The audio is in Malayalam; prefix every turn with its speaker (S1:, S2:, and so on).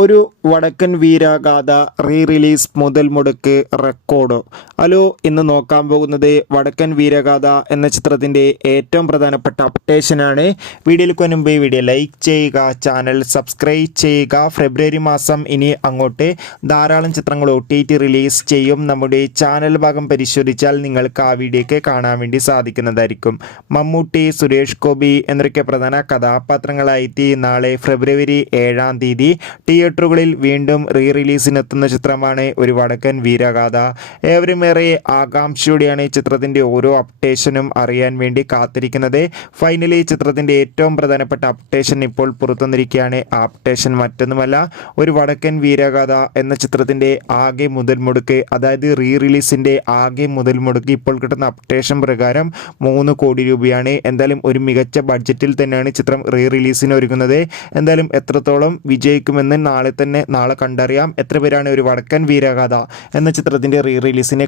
S1: ഒരു വടക്കൻ വീരാഗാഥ റീ റിലീസ് മുതൽ മുടക്ക് റെക്കോർഡ് ഹലോ ഇന്ന് നോക്കാൻ പോകുന്നത് വടക്കൻ വീരഗാഥ എന്ന ചിത്രത്തിന്റെ ഏറ്റവും പ്രധാനപ്പെട്ട അപ്ഡേഷനാണ് വീഡിയോയിലേക്ക് ഈ വീഡിയോ ലൈക്ക് ചെയ്യുക ചാനൽ സബ്സ്ക്രൈബ് ചെയ്യുക. ഫെബ്രുവരി മാസം ഇനി അങ്ങോട്ട് ധാരാളം ചിത്രങ്ങൾ ഒ റിലീസ് ചെയ്യും. നമ്മുടെ ചാനൽ ഭാഗം പരിശോധിച്ചാൽ നിങ്ങൾക്ക് ആ വീഡിയോയ്ക്ക് കാണാൻ വേണ്ടി സാധിക്കുന്നതായിരിക്കും. മമ്മൂട്ടി സുരേഷ് ഗോപി എന്നൊക്കെ പ്രധാന കഥാപാത്രങ്ങളായിട്ട് നാളെ ഫെബ്രുവരി ഏഴാം തീയതി. തിയേറ്ററുകളിൽ വീണ്ടും റീ റിലീസിനെത്തുന്ന ചിത്രമാണ് ഒരു വടക്കൻ വീരഗാഥ. ഏവരും ഏറെ ആകാംക്ഷയോടെയാണ് ചിത്രത്തിന്റെ ഓരോ അപ്ഡേഷനും അറിയാൻ വേണ്ടി കാത്തിരിക്കുന്നത്. ഫൈനലി ചിത്രത്തിന്റെ ഏറ്റവും പ്രധാനപ്പെട്ട അപ്ഡേഷൻ ഇപ്പോൾ പുറത്തുവന്നിരിക്കുകയാണ്. ആ അപ്ഡേഷൻ മറ്റൊന്നുമല്ല ഒരു വടക്കൻ വീരഗാഥ എന്ന ചിത്രത്തിന്റെ ആകെ മുതൽ മുടക്ക് അതായത് റീ റിലീസിന്റെ ആകെ മുതൽ മുടക്ക് ഇപ്പോൾ കിട്ടുന്ന അപ്ഡേഷൻ പ്രകാരം മൂന്ന് കോടി രൂപയാണ്. എന്തായാലും ഒരു മികച്ച ബഡ്ജറ്റിൽ തന്നെയാണ് ചിത്രം റീ റിലീസിന് ഒരുങ്ങുന്നത്. എന്തായാലും എത്രത്തോളം വിജയിക്കുമെന്ന് നാളെ തന്നെ നാളെ കണ്ടറിയാം. എത്ര പേരാണ് ഒരു വടക്കൻ വീരകഥ എന്ന ചിത്രത്തിന്റെ റീ റിലീസിനെ